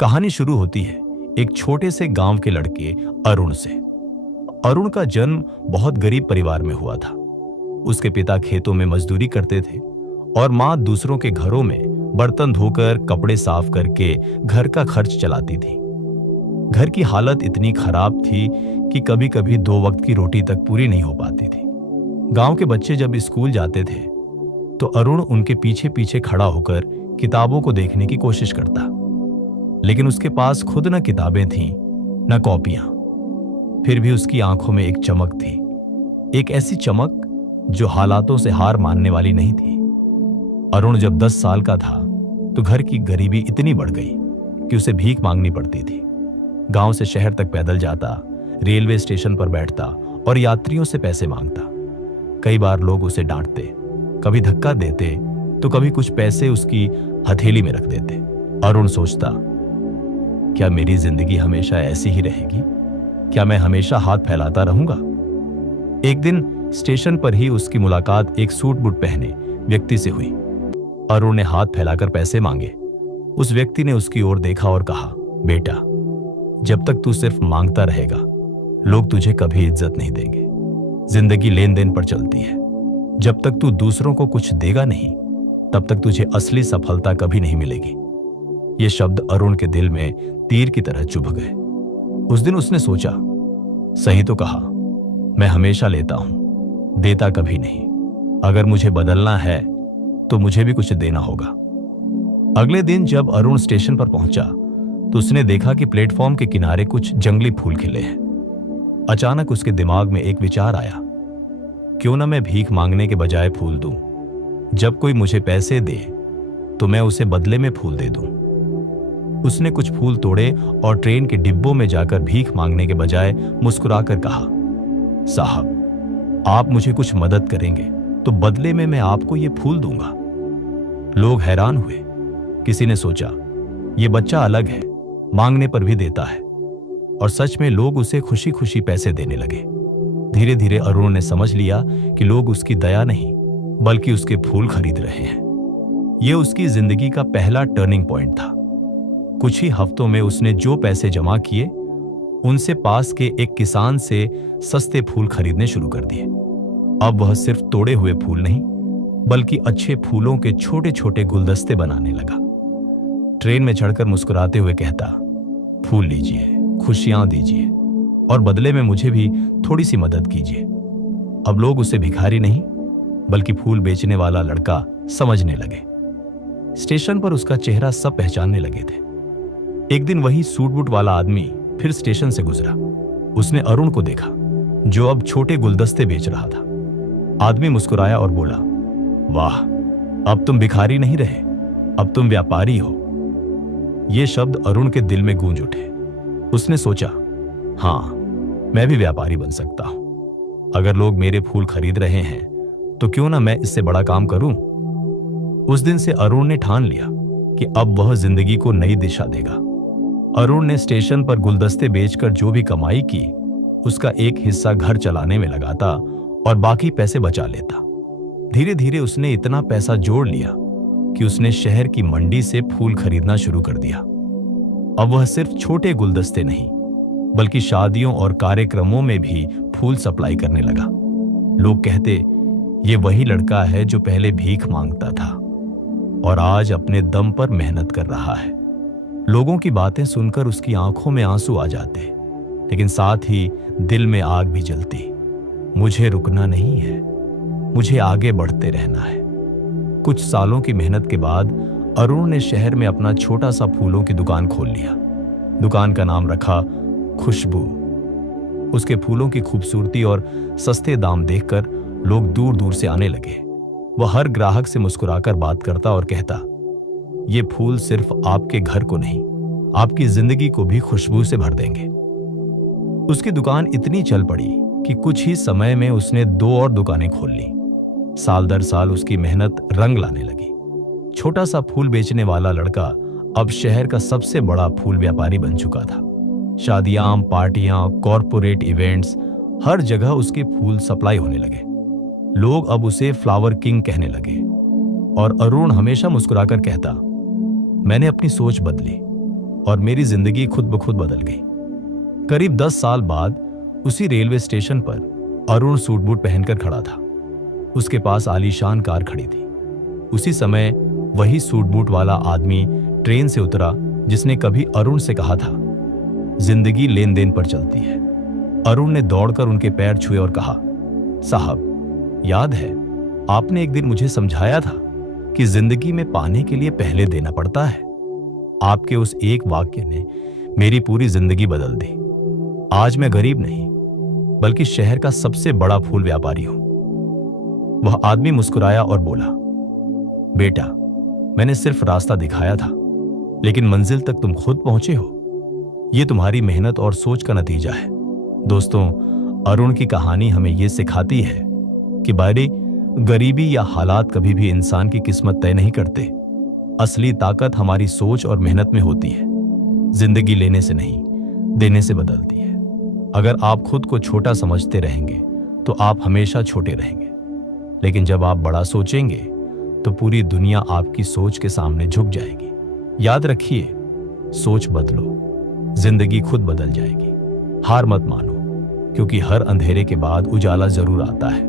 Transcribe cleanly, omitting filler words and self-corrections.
कहानी शुरू होती है एक छोटे से गांव के लड़के अरुण से। अरुण का जन्म बहुत गरीब परिवार में हुआ था। उसके पिता खेतों में मजदूरी करते थे और मां दूसरों के घरों में बर्तन धोकर कपड़े साफ करके घर का खर्च चलाती थी। घर की हालत इतनी खराब थी कि कभी कभी 2 वक्त की रोटी तक पूरी नहीं हो पाती थी। गांव के बच्चे जब स्कूल जाते थे तो अरुण उनके पीछे पीछे खड़ा होकर किताबों को देखने की कोशिश करता, लेकिन उसके पास खुद न किताबें थीं न कॉपियां। फिर भी उसकी आंखों में एक चमक थी, एक ऐसी चमक जो हालातों से हार मानने वाली नहीं थी। अरुण जब 10 साल का था तो घर की गरीबी इतनी बढ़ गई कि उसे भीख मांगनी पड़ती थी। गांव से शहर तक पैदल जाता, रेलवे स्टेशन पर बैठता और यात्रियों से पैसे मांगता। कई बार लोग उसे डांटते, कभी धक्का देते तो कभी कुछ पैसे उसकी हथेली में रख देते। अरुण सोचता, क्या मेरी जिंदगी हमेशा ऐसी ही रहेगी? क्या मैं हमेशा हाथ फैलाता रहूंगा? एक दिन स्टेशन पर ही उसकी मुलाकात एक सूट बूट पहने व्यक्ति से हुई। अरुण ने हाथ फैलाकर पैसे मांगे। उस व्यक्ति ने उसकी ओर देखा और कहा, बेटा, जब तक तू सिर्फ मांगता रहेगा लोग तुझे कभी इज्जत नहीं देंगे। जिंदगी लेन देन पर चलती है। जब तक तू दूसरों को कुछ देगा नहीं तब तक तुझे असली सफलता कभी नहीं मिलेगी। ये शब्द अरुण के दिल में तीर की तरह चुभ गए। उस दिन उसने सोचा, सही तो कहा, मैं हमेशा लेता हूं, देता कभी नहीं। अगर मुझे बदलना है तो मुझे भी कुछ देना होगा। अगले दिन जब अरुण स्टेशन पर पहुंचा तो उसने देखा कि प्लेटफॉर्म के किनारे कुछ जंगली फूल खिले हैं। अचानक उसके दिमाग में एक विचार आया, क्यों ना मैं भीख मांगने के बजाय फूल दूं। जब कोई मुझे पैसे दे तो मैं उसे बदले में फूल दे दूं। उसने कुछ फूल तोड़े और ट्रेन के डिब्बों में जाकर भीख मांगने के बजाय मुस्कुराकर कहा, साहब, आप मुझे कुछ मदद करेंगे तो बदले में मैं आपको ये फूल दूंगा। लोग हैरान हुए। किसी ने सोचा, ये बच्चा अलग है, मांगने पर भी देता है। और सच में लोग उसे खुशी खुशी पैसे देने लगे। धीरे धीरे अरुण ने समझ लिया कि लोग उसकी दया नहीं बल्कि उसके फूल खरीद रहे हैं। यह उसकी जिंदगी का पहला टर्निंग पॉइंट था। कुछ ही हफ्तों में उसने जो पैसे जमा किए उनसे पास के एक किसान से सस्ते फूल खरीदने शुरू कर दिए। अब वह सिर्फ तोड़े हुए फूल नहीं बल्कि अच्छे फूलों के छोटे छोटे गुलदस्ते बनाने लगा। ट्रेन में चढ़कर मुस्कुराते हुए कहता, फूल लीजिए, खुशियां दीजिए और बदले में मुझे भी थोड़ी सी मदद कीजिए। अब लोग उसे भिखारी नहीं बल्कि फूल बेचने वाला लड़का समझने लगे। स्टेशन पर उसका चेहरा सब पहचानने लगे थे। एक दिन वही सूट बूट वाला आदमी फिर स्टेशन से गुजरा। उसने अरुण को देखा जो अब छोटे गुलदस्ते बेच रहा था। आदमी मुस्कुराया और बोला, वाह, अब तुम भिखारी नहीं रहे, अब तुम व्यापारी हो। ये शब्द अरुण के दिल में गूंज उठे। उसने सोचा, हाँ, मैं भी व्यापारी बन सकता हूं। अगर लोग मेरे फूल खरीद रहे हैं तो क्यों ना मैं इससे बड़ा काम करूं। उस दिन से अरुण ने ठान लिया कि अब वह जिंदगी को नई दिशा देगा। अरुण ने स्टेशन पर गुलदस्ते बेचकर जो भी कमाई की उसका एक हिस्सा घर चलाने में लगाता और बाकी पैसे बचा लेता। धीरे धीरे उसने इतना पैसा जोड़ लिया कि उसने शहर की मंडी से फूल खरीदना शुरू कर दिया। अब वह सिर्फ छोटे गुलदस्ते नहीं बल्कि शादियों और कार्यक्रमों में भी फूल सप्लाई करने लगा। लोग कहते, ये वही लड़का है जो पहले भीख मांगता था और आज अपने दम पर मेहनत कर रहा है। लोगों की बातें सुनकर उसकी आंखों में आंसू आ जाते, लेकिन साथ ही दिल में आग भी जलती। मुझे रुकना नहीं है, मुझे आगे बढ़ते रहना है। कुछ सालों की मेहनत के बाद अरुण ने शहर में अपना छोटा सा फूलों की दुकान खोल लिया। दुकान का नाम रखा खुशबू। उसके फूलों की खूबसूरती और सस्ते दाम देखकर लोग दूर दूर से आने लगे। वह हर ग्राहक से मुस्कुराकर बात करता और कहता, ये फूल सिर्फ आपके घर को नहीं, आपकी जिंदगी को भी खुशबू से भर देंगे। उसकी दुकान इतनी चल पड़ी कि कुछ ही समय में उसने 2 और दुकानें खोल ली। साल दर साल उसकी मेहनत रंग लाने लगी। छोटा सा फूल बेचने वाला लड़का अब शहर का सबसे बड़ा फूल व्यापारी बन चुका था। शादियां, पार्टियां, कॉरपोरेट इवेंट्स, हर जगह उसके फूल सप्लाई होने लगे। लोग अब उसे फ्लावर किंग कहने लगे और अरुण हमेशा मुस्कुराकर कहता, मैंने अपनी सोच बदली। और मेरी जिंदगी खुद ब खुद बदल गई। करीब 10 साल बाद उसी रेलवे स्टेशन पर अरुण सूट बूट पहनकर खड़ा था। उसके पास आलीशान कार खड़ी थी। उसी समय वही सूट बूट वाला आदमी ट्रेन से उतरा जिसने कभी अरुण से कहा था, जिंदगी लेन देन पर चलती है। अरुण ने दौड़कर उनके पैर छुए और कहा, साहब, याद है आपने एक दिन मुझे समझाया था कि जिंदगी में पाने के लिए पहले देना पड़ता है। आपके उस एक वाक्य ने मेरी पूरी जिंदगी बदल दी। आज मैं गरीब नहीं बल्कि शहर का सबसे बड़ा फूल व्यापारी हूं। वह आदमी मुस्कुराया और बोला, बेटा, मैंने सिर्फ रास्ता दिखाया था, लेकिन मंजिल तक तुम खुद पहुंचे हो। यह तुम्हारी मेहनत और सोच का नतीजा है। दोस्तों, अरुण की कहानी हमें यह सिखाती है कि बारी गरीबी या हालात कभी भी इंसान की किस्मत तय नहीं करते। असली ताकत हमारी सोच और मेहनत में होती है। जिंदगी लेने से नहीं, देने से बदलती है। अगर आप खुद को छोटा समझते रहेंगे तो आप हमेशा छोटे रहेंगे, लेकिन जब आप बड़ा सोचेंगे तो पूरी दुनिया आपकी सोच के सामने झुक जाएगी। याद रखिए, सोच बदलो, जिंदगी खुद बदल जाएगी। हार मत मानो, क्योंकि हर अंधेरे के बाद उजाला जरूर आता है।